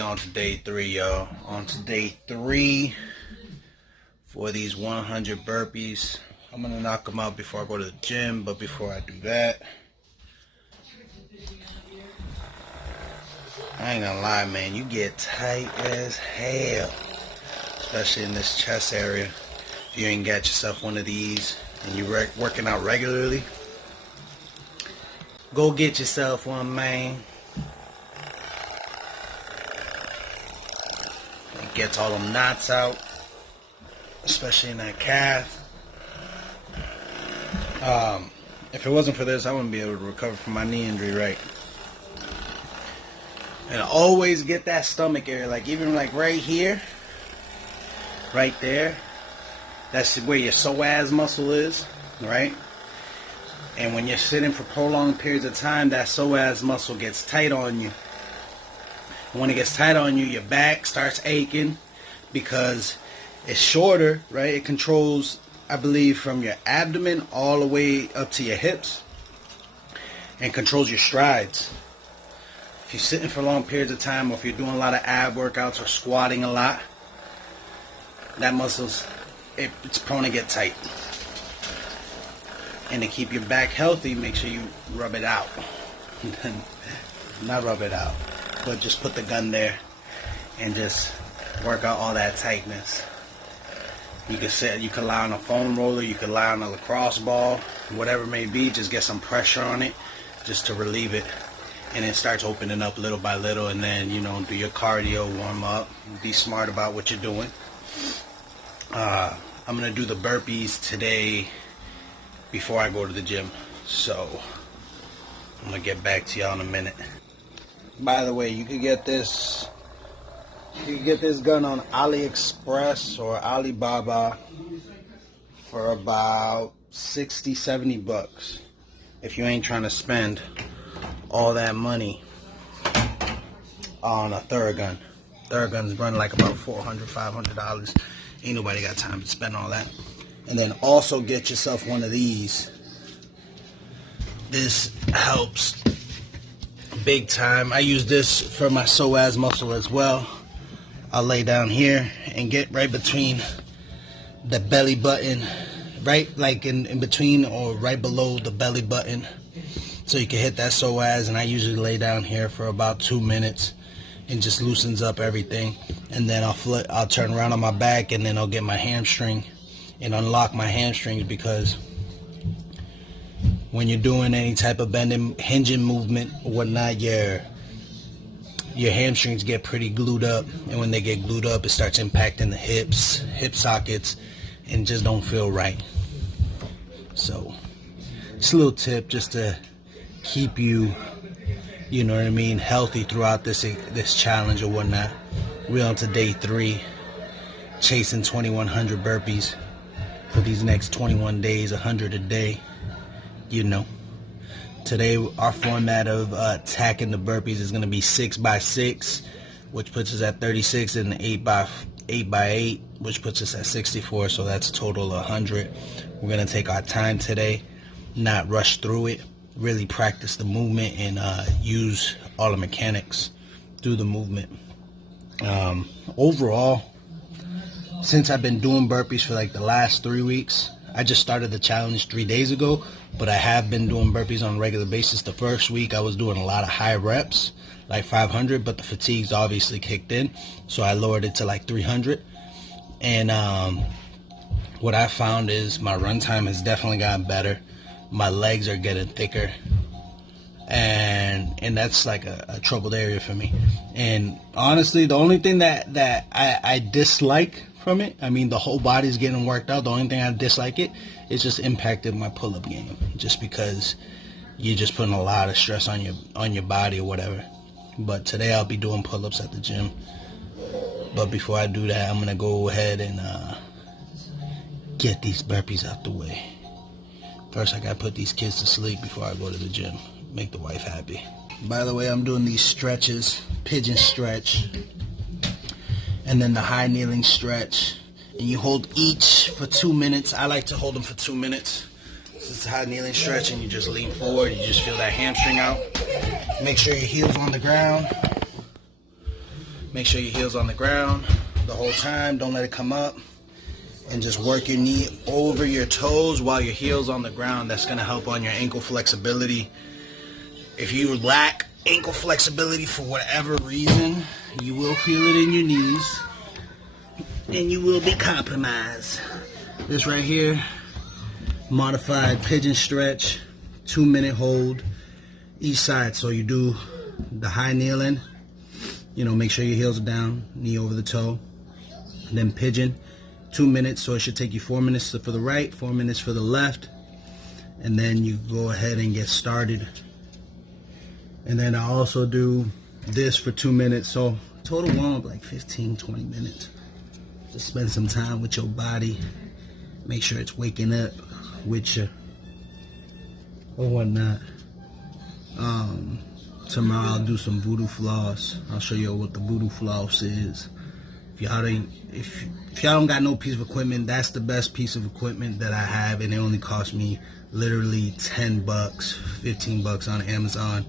On to day 3, y'all. On to day 3 for these 100 burpees. I'm gonna knock them out before I go to the gym, but before I do that, I ain't gonna lie, man, you get tight as hell, especially in this chest area. If you ain't got yourself one of these and you working out regularly, go get yourself one, man. It gets all them knots out, especially in that calf. If it wasn't for this, I wouldn't be able to recover from my knee injury, right? And I always get that stomach area, like even like right here, right there. That's where your psoas muscle is, right? And when you're sitting for prolonged periods of time, that psoas muscle gets tight on you. And when it gets tight on you, your back starts aching because it's shorter, right? It controls, I believe, from your abdomen all the way up to your hips and controls your strides. If you're sitting for long periods of time, or if you're doing a lot of ab workouts or squatting a lot, that muscle's, it's prone to get tight. And to keep your back healthy, make sure you rub it out. Not rub it out, but just put the gun there and just work out all that tightness. You can lie on a foam roller, you can lie on a lacrosse ball, whatever it may be, just get some pressure on it just to relieve it. And it starts opening up little by little, and then, you know, do your cardio, warm up, be smart about what you're doing. I'm going to do the burpees today before I go to the gym. So I'm going to get back to y'all in a minute. By the way, you can get this gun on AliExpress or Alibaba for about 60, 70 bucks if you ain't trying to spend all that money on a Theragun. Theragun's running like about $400, $500. Ain't nobody got time to spend all that. And then also get yourself one of these. This helps big time. I use this for my psoas muscle as well. I'll lay down here and get right between the belly button, right like in between or right below the belly button, so you can hit that psoas. And I usually lay down here for about 2 minutes and just loosens up everything. And then I'll turn around on my back, and then I'll get my hamstring and unlock my hamstrings, because when you're doing any type of bending, hinging movement or whatnot, your hamstrings get pretty glued up, and when they get glued up, it starts impacting the hips, hip sockets, and just don't feel right. So it's a little tip just to keep you, you know what I mean, healthy throughout this challenge or whatnot. We're on to day 3, chasing 2,100 burpees for these next 21 days, 100 a day. You know, today our format of attacking the burpees is going to be 6x6, which puts us at 36, and 8x8, which puts us at 64. So that's a total of 100. We're going to take our time today, not rush through it, really practice the movement, and use all the mechanics through the movement. Overall, since I've been doing burpees for like the last 3 weeks, I just started the challenge 3 days ago, but I have been doing burpees on a regular basis. The first week I was doing a lot of high reps, like 500, but the fatigues obviously kicked in, so I lowered it to like 300. And what I found is my run time has definitely gotten better. My legs are getting thicker, and that's like a troubled area for me. And honestly, the only thing that I dislike from it, I mean, the whole body's getting worked out. The only thing I dislike it is just impacted my pull-up game, just because you're just putting a lot of stress on your body or whatever. But today I'll be doing pull-ups at the gym. But before I do that, I'm gonna go ahead and get these burpees out the way. First, I gotta put these kids to sleep before I go to the gym. Make the wife happy. By the way, I'm doing these stretches, pigeon stretch, and then the high kneeling stretch. And you hold each for 2 minutes. I like to hold them for 2 minutes. This is the high kneeling stretch, and you just lean forward. You just feel that hamstring out. Make sure your heel's on the ground. Make sure your heel's on the ground the whole time. Don't let it come up. And just work your knee over your toes while your heel's on the ground. That's gonna help on your ankle flexibility. If you lack ankle flexibility for whatever reason, you will feel it in your knees and you will be compromised. This right here, modified pigeon stretch, 2-minute hold each side. So you do the high kneeling, you know, make sure your heels are down, knee over the toe, and then pigeon, 2 minutes. So it should take you 4 minutes for the right, 4 minutes for the left, and then you go ahead and get started. And then I also do this for 2 minutes. So total warm-up like 15-20 minutes. Just spend some time with your body. Make sure it's waking up with you or whatnot. Tomorrow I'll do some voodoo floss. I'll show you what the voodoo floss is. If y'all don't got no piece of equipment, that's the best piece of equipment that I have, and it only cost me literally $10, $15 on Amazon,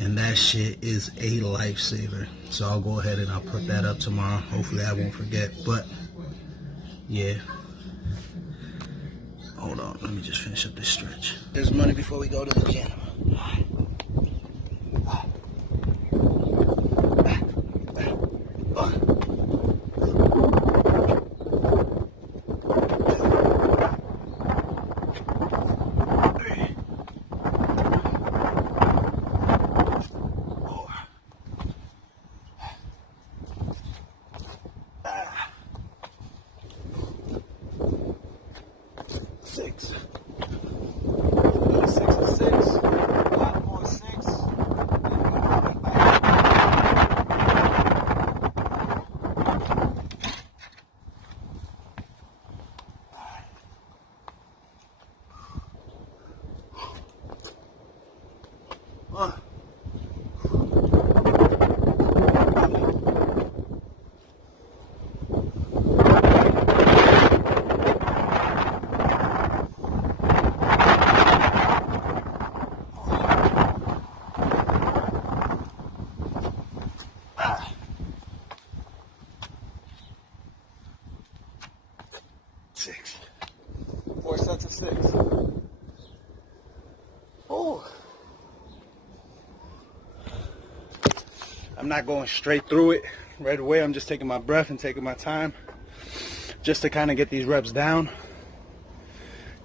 and that shit is a lifesaver. So I'll go ahead and I'll put that up tomorrow. Hopefully I won't forget, but yeah. Hold on, let me just finish up this stretch. There's money before we go to the gym. Six. 6 and 6. 5 more 6. Six. 4 sets of 6. Oh. I'm not going straight through it right away. I'm just taking my breath and taking my time just to kind of get these reps down.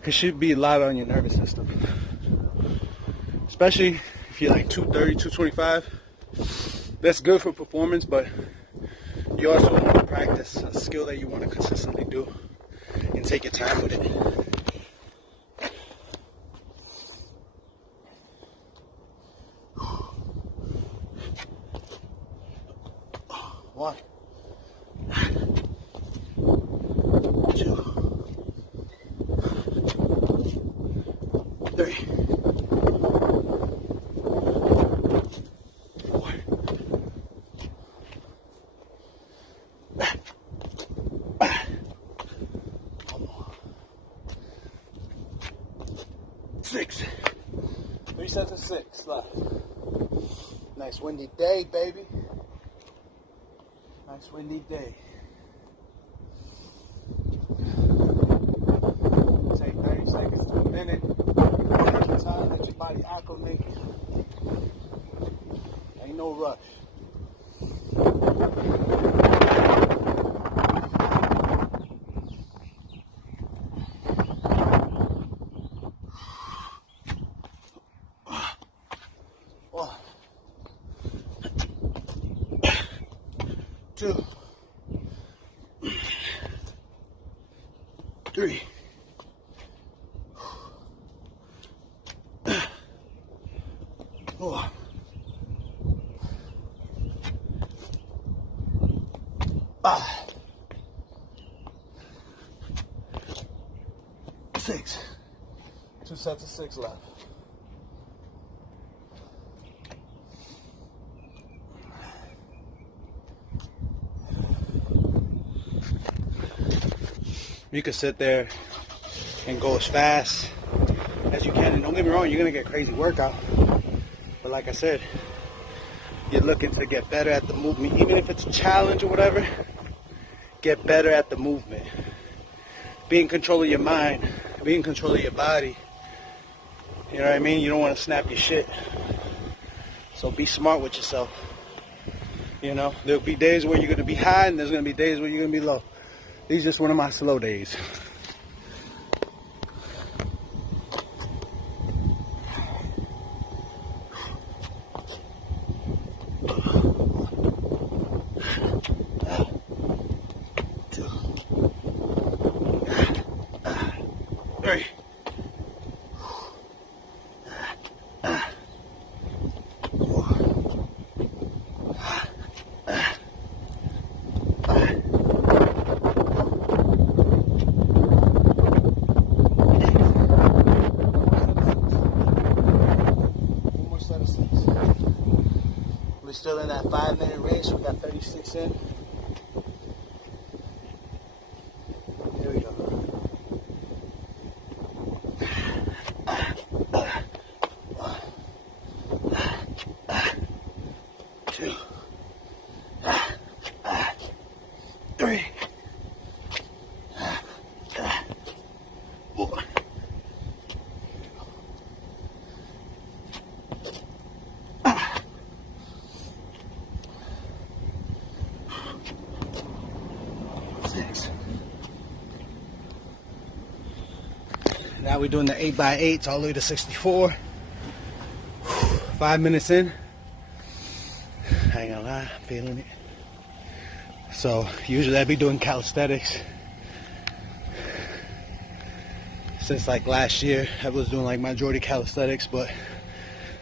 It should be a lot on your nervous system. Especially if you're like 230, 225. That's good for performance, but you also want to practice a skill that you want to consistently do. And take your time with it. One, 2, 3, 4, 6. 3 sets of 6 left. Nice windy day, baby. Nice windy day. Take 30 seconds to a minute. Take your time, let your body acclimate. Ain't no rush. Two, 3, 4, 5, 6. 2 sets of 6 left. You can sit there and go as fast as you can. And don't get me wrong, you're going to get a crazy workout. But like I said, you're looking to get better at the movement, even if it's a challenge or whatever, get better at the movement. Be in control of your mind, be in control of your body. You know what I mean? You don't want to snap your shit. So be smart with yourself. You know, there'll be days where you're going to be high and there's going to be days where you're going to be low. These are just one of my slow days. Three. We're still in that 5-minute range, so we got 36 in. Here we go. Two. Three. Four. Six. Now we're doing the 8x8s all the way to 64. 5 minutes in. I ain't gonna lie, I'm feeling it. So usually I'd be doing calisthenics. Since like last year, I was doing like majority calisthenics, but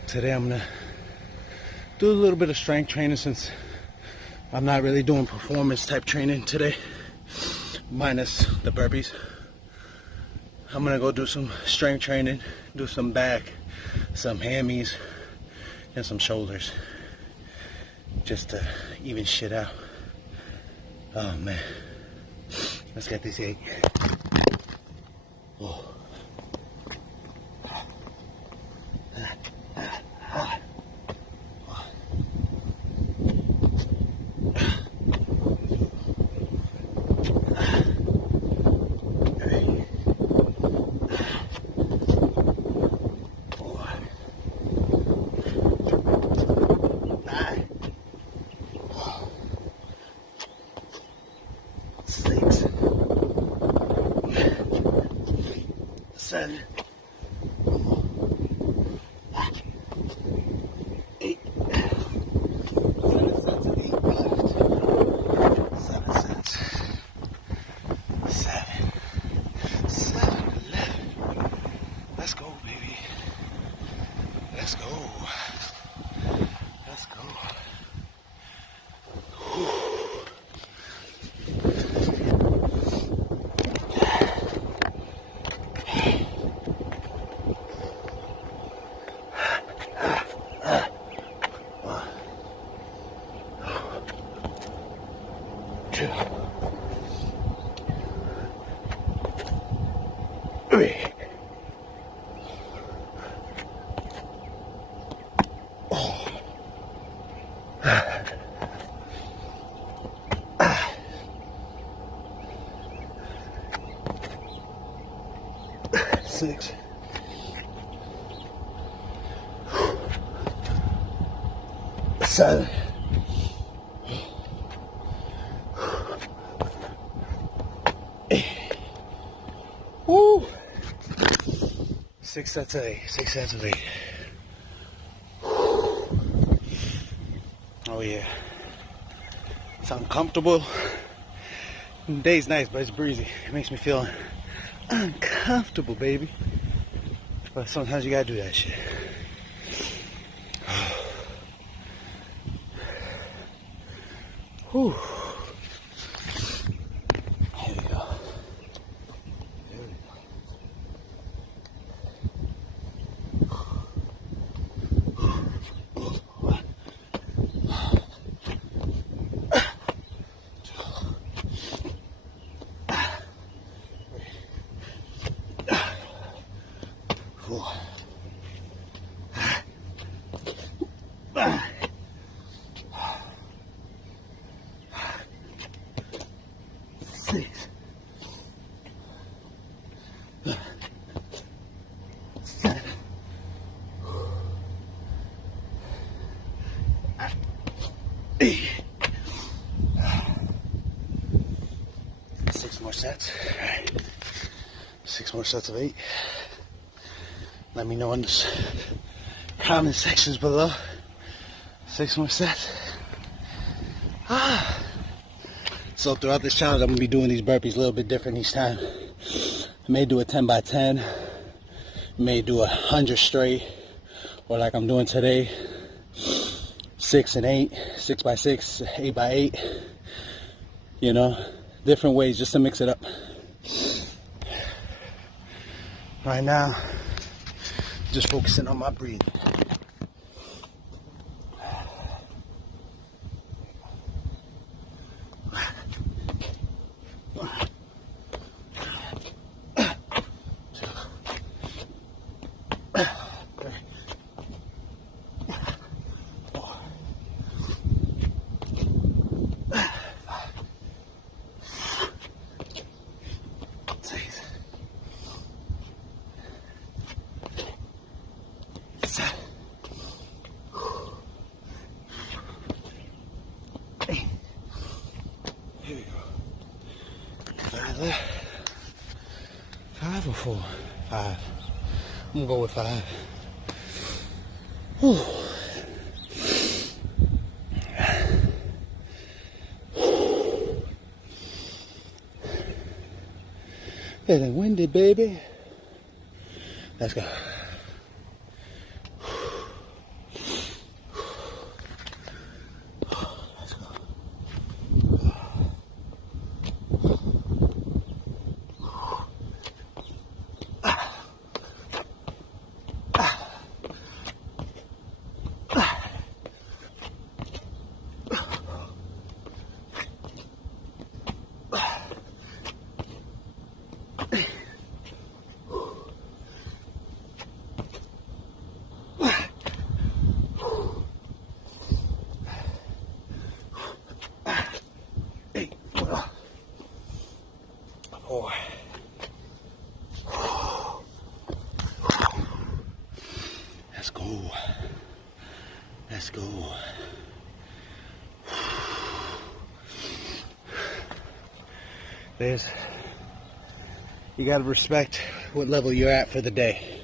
today I'm gonna do a little bit of strength training since I'm not really doing performance type training today, minus the burpees. I'm gonna go do some strength training, do some back, some hammies, and some shoulders, just to even shit out. Oh man, let's get this 8. Oh. Seven. 8. 7 sets of 8 left. 7 sets. 7. 11. Let's go, baby. Let's go. Let's go. Whew. Three. Oh. 6. 7. 8. Woo! 6 sets of 8. 6 sets of 8. Oh yeah. It's uncomfortable. The day's nice, but it's breezy. It makes me feel uncomfortable, baby. But sometimes you gotta do that shit. Whew. Here we go. Here we go. 1. 4. 5. 6, 7, 8. 6 more sets. All right. 6 more sets of 8. Let me know in the comment sections below. 6 more sets. So throughout this challenge, I'm gonna be doing these burpees a little bit different each time. I may do a 10 by 10, may do 100 straight, or like I'm doing today, 6 and 8, 6 by 6, 8 by 8. You know, different ways just to mix it up. Right now, just focusing on my breathing. Here we go. 5 left. 5 or 4? 5. I'm gonna go with 5. Whew. Feeling winded, baby. Let's go. Let's go. Let's go. You gotta respect what level you're at for the day.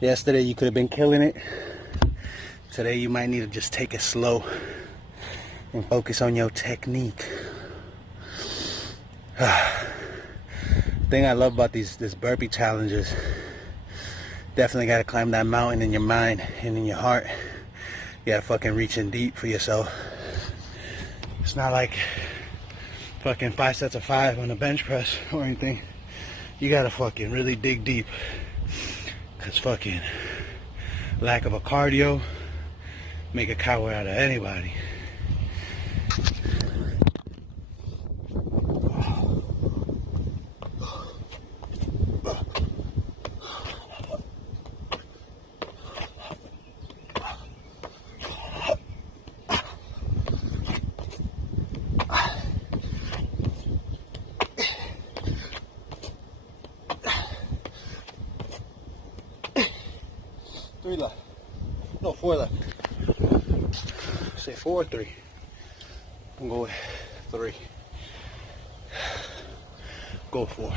Yesterday you could have been killing it. Today you might need to just take it slow and focus on your technique. Thing I love about these burpee challenges, definitely gotta climb that mountain in your mind and in your heart. You gotta fucking reach in deep for yourself. It's not like fucking 5 sets of 5 on a bench press or anything. You gotta fucking really dig deep, cause fucking lack of a cardio make a coward out of anybody. Three left. No, 4 left. Say 4 or 3. I'm going with 3. Go with 4.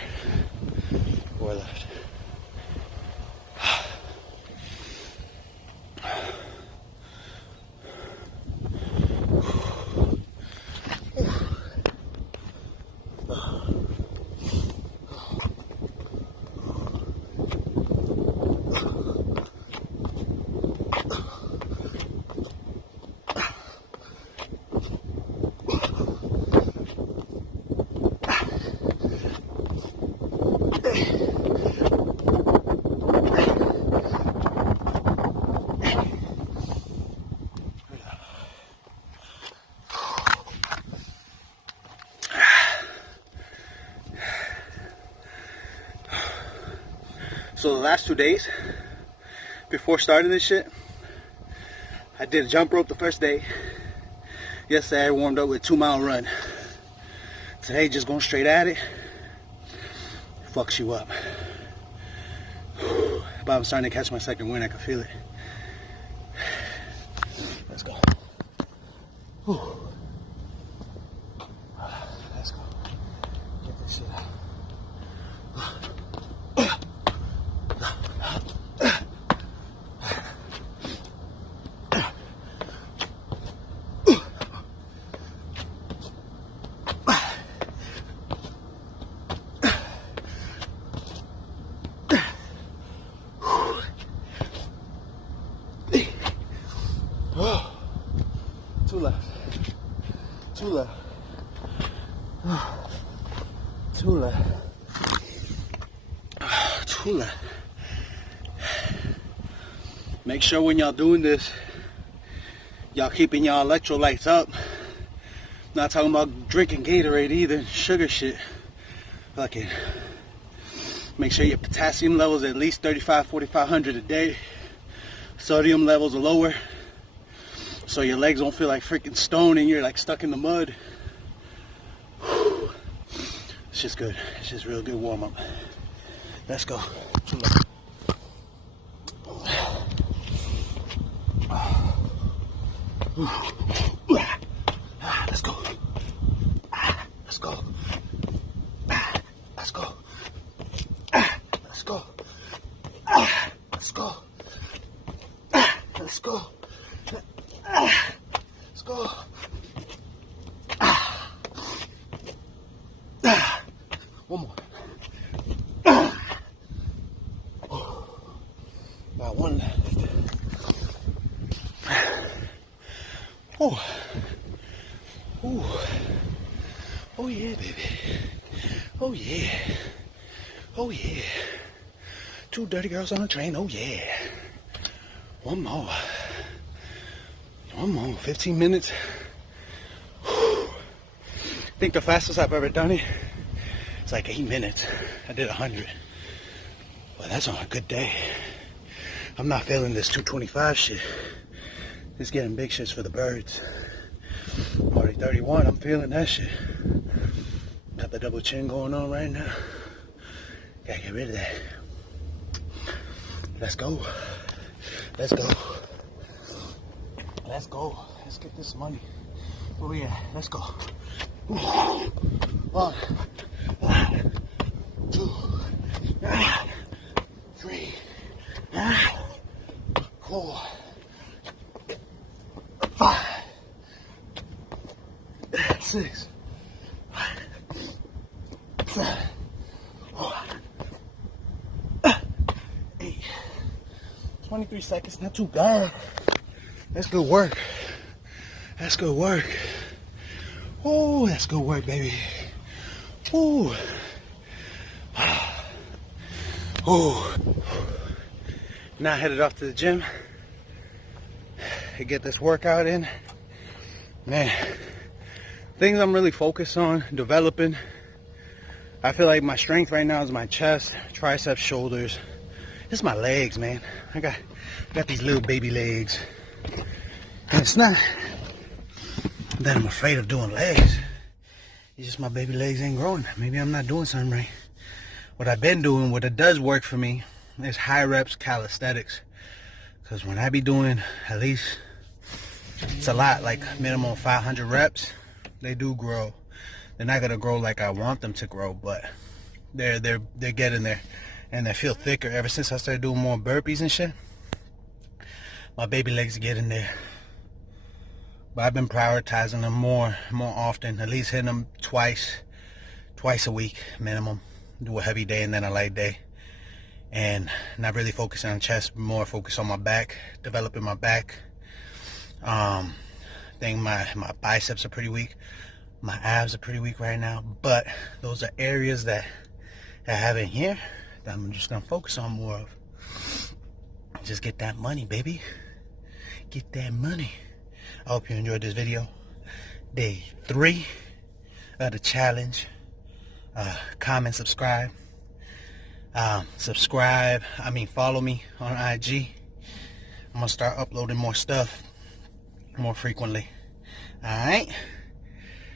4 left. So the last 2 days before starting this shit, I did a jump rope the first day. Yesterday I warmed up with a 2-mile run. Today, just going straight at it fucks you up. But I'm starting to catch my second wind. I can feel it. Let's go. Let's go. Get this shit out. Two left. Two left. Two left. Two left. Make sure when y'all doing this, y'all keeping y'all electrolytes up. Not talking about drinking Gatorade either, sugar shit. Fucking make sure your potassium levels at least 4,500 a day. Sodium levels are lower, so your legs don't feel like freaking stone and you're like stuck in the mud. It's just good. It's just real good warm up. Let's go. Let's go. Let's go. Let's go. Let's go. Let's go. Let's go. Let's go. One more. Got one left. Oh. Oh. Oh yeah, baby. Oh yeah. Oh yeah. Two dirty girls on a train. Oh yeah. One more. One more. 15 minutes. I think the fastest I've ever done it is like 8 minutes. I did 100. Well, that's on a good day. I'm not feeling this 225 shit. It's getting big shits for the birds. I'm already 31. I'm feeling that shit. Got the double chin going on right now. Gotta get rid of that. Let's go. Let's go. Let's go. Let's get this money. Oh yeah, let's go. 1, 2, 3, 4, 5, 6, 7, 8. 23 seconds, not too bad. That's good work. That's good work. Oh, that's good work, baby. Oh. Oh. Now headed off to the gym to get this workout in. Man, things I'm really focused on developing. I feel like my strength right now is my chest, triceps, shoulders. It's my legs, man. I got these little baby legs. And it's not that I'm afraid of doing legs. It's just my baby legs ain't growing. Maybe I'm not doing something right. What I've been doing, what it does work for me, is high reps calisthenics. Because when I be doing at least, it's a lot, like minimum 500 reps, they do grow. They're not gonna grow like I want them to grow, but they're getting there. And they feel thicker. Ever since I started doing more burpees and shit, my baby legs are getting there. But I've been prioritizing them more often, at least hitting them twice a week minimum. Do a heavy day and then a light day. And not really focusing on chest, more focused on my back, developing my back. I think my biceps are pretty weak. My abs are pretty weak right now. But those are areas that I have in here that I'm just gonna focus on more of. Just get that money, baby. Get that money. I hope you enjoyed this video. Day 3 of the challenge. Comment, subscribe. Follow me on IG. I'm gonna start uploading more stuff more frequently. Alright?